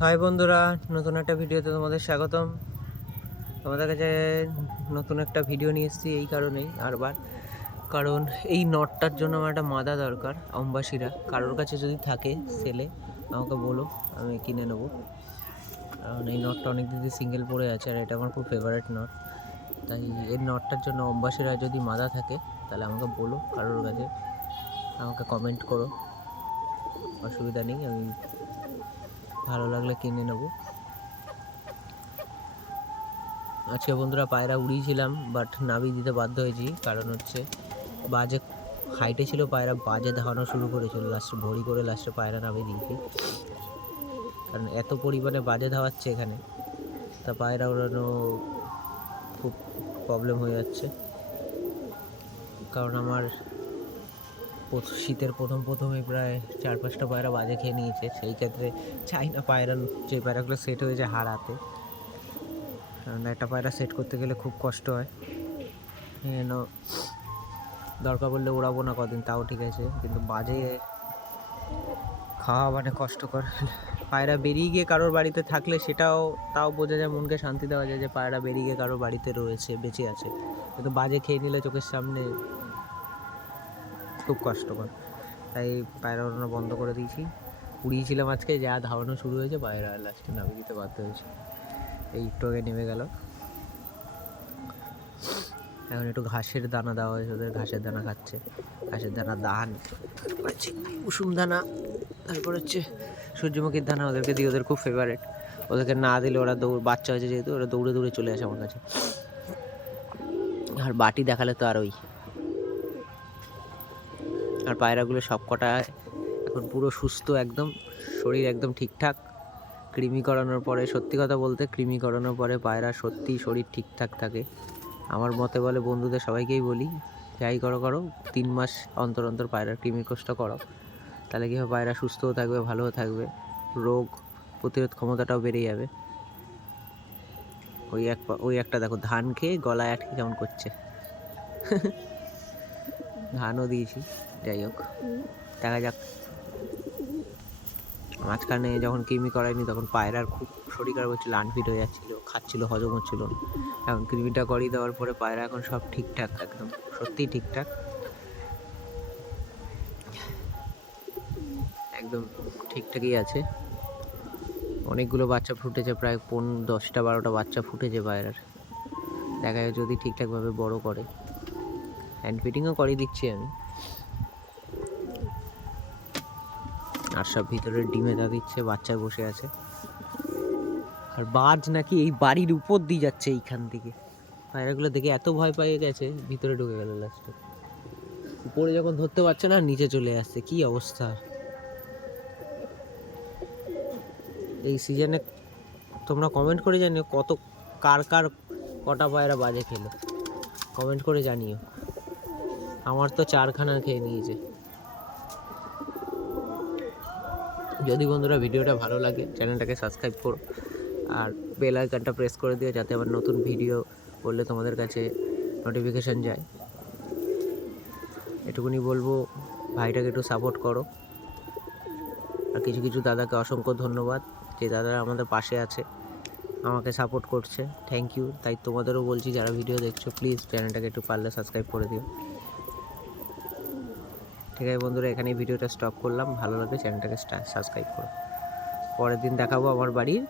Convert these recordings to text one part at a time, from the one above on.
High বন্ধুরা, নতুন একটা ভিডিওতে তোমাদের স্বাগতম। তোমাদের কাছে নতুন একটা ভিডিও নিয়ে এসেছি এই কারণেই কারণ এই নটটার জন্য আমার একটা মাদা দরকার। অম্বাসীরা কারোর কাছে যদি থাকে সেলে আমাকে বলো, আমি কিনে নেবো। কারণ এই নটটা অনেক দিন সিঙ্গেল পড়ে আছে আর এটা আমার খুব ফেভারিট নট। তাই এই নটটার জন্য অম্বাসীরা যদি মাদা থাকে তাহলে আমাকে বলো কারোর কাছে, আমাকে কমেন্ট করো, অসুবিধা নেই, আমি ভালো লাগলে কিনে নেবো। আজকে বন্ধুরা পায়রা উড়িয়েছিলাম, বাট নাবি দিতে বাধ্য হয়েছি। কারণ হচ্ছে বাজে হাইটে ছিল পায়রা, বাজে ধাওয়ানো শুরু করেছিল। লাস্টে ভরি করে লাস্টে পায়রা নাবি দিয়েছি, কারণ এত পরিমাণে বাজে ধাওয়াচ্ছে এখানে, তা পায়রা উড়ানো খুব প্রবলেম হয়ে যাচ্ছে। কারণ আমার শীতের প্রথমে প্রায় 4-5টা পায়রা বাজে খেয়ে নিয়েছে। সেই ক্ষেত্রে চাই না পায়রা, যে পায়রাগুলো সেট হয়েছে হারাতে। কারণ একটা পায়রা সেট করতে গেলে খুব কষ্ট হয়। দরকার পড়লে উড়াবো না কদিন, তাও ঠিক আছে, কিন্তু বাজে খাওয়া মানে কষ্টকর। পায়রা বেরিয়ে গিয়ে কারোর বাড়িতে থাকলে তাও বোঝা যায়, মনকে শান্তি দেওয়া যায় যে পায়রা বেরিয়ে গিয়ে কারোর বাড়িতে রয়েছে, বেঁচে আছে। কিন্তু বাজে খেয়ে নিলে চোখের সামনে খুব কষ্টকর। তাই পায়রা ওড়ানো বন্ধ করে দিয়েছি। উড়িয়েছিলাম আজকে, যা ধাওয়ানো শুরু হয়েছে পায়রা লাস্টে নামিয়ে দিতে বাধ্য হয়েছে। এই একটু আগে নেমে গেল। এখন একটু ঘাসের দানা দেওয়া হয়েছে, ওদের ঘাসের দানা খাচ্ছে। ঘাসের দানা, ধান, কুসুম দানা, তারপর হচ্ছে সূর্যমুখীর দানা ওদেরকে দিই, ওদের খুব ফেভারিট। ওদেরকে না দিলে ওরা বাচ্চা হয়েছে যেহেতু, ওরা দৌড়ে দৌড়ে চলে আসে আমার কাছে। আর বাটি দেখালে তো আর পায়রাগুলো সব কটা এখন পুরো সুস্থ, একদম শরীর একদম ঠিকঠাক। কৃমি করানোর পরে, সত্যি কথা বলতে কৃমি করানোর পরে পায়রা সত্যি শরীর ঠিকঠাক থাকে। আমার মতে বলে, বন্ধুদের সবাইকেই বলি, যাই করো 3 মাস অন্তর অন্তর পায়রার কৃমির কোষটা করো। তাহলে কী হবে, পায়রা সুস্থও থাকবে, ভালোও থাকবে, রোগ প্রতিরোধ ক্ষমতাটাও বেড়ে যাবে। ওই একটা দেখো, ধান খেয়ে গলায় আটকে কেমন করছে। ধানও দিয়েছি, যাই হোক দেখা যাক। মাঝখানে যখন কৃমি করায়নি তখন পায়রার খুব শরীর খারাপ হচ্ছিলো, আনফিট হয়ে যাচ্ছিলো, খাচ্ছিলো, হজম হচ্ছিল না। এখন কৃমিটা করিয়ে দেওয়ার পরে পায়রা এখন সব ঠিকঠাক, একদম সত্যিই ঠিকঠাক, একদম ঠিকঠাকই আছে। অনেকগুলো বাচ্চা ফুটেছে, প্রায় 10টা-12টা বাচ্চা ফুটেছে পায়রার। দেখা যায় যদি ঠিকঠাকভাবে বড় করে। হ্যান্ড ফিটিংও করিয়ে দিচ্ছি আমি। আর সব ভিতরে ডিমে দিচ্ছে, বাচ্চায় বসে আছে। আর বাজ নাকি এই বাড়ির উপর দিয়ে যাচ্ছে এইখান থেকে। পায়রাগুলো দেখে এত ভয় পেয়ে গেছে, ভিতরে ঢুকে গেল লাস্টে। উপরে যখন ধরতে পারছে না, নিচে চলে আসছে, কি অবস্থা। এই সিজনে তোমরা কমেন্ট করে জানিও কার কটা পায়রা বাজে খেলো, কমেন্ট করে জানিও। আমার তো 4খানা খেয়ে নিয়েছে। যদি বন্ধুরা ভিডিওটা ভালো লাগে, চ্যানেলটাকে সাবস্ক্রাইব করো আর বেল আইকনটা প্রেস করে দিও, যাতে আবার নতুন ভিডিও করলে তোমাদের কাছে নোটিফিকেশান যায়। এটুকুনি বলবো, ভাইটাকে একটু সাপোর্ট করো। আর কিছু দাদাকে অসংখ্য ধন্যবাদ, যে দাদারা আমাদের পাশে আছে, আমাকে সাপোর্ট করছে, থ্যাংক ইউ। তাই তোমাদেরও বলছি, যারা ভিডিও দেখছো প্লিজ চ্যানেলটাকে একটু পারলে সাবস্ক্রাইব করে দিও। ঠিক আছে বন্ধুরা, এখানেই ভিডিওটা স্টপ করলাম। ভালো লাগে চ্যানেলটাকে সাবস্ক্রাইব করো। পরের দিন দেখাবো আমার বাড়ির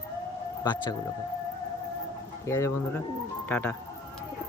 বাচ্চাগুলোকে। ঠিক আছে বন্ধুরা, টাটা।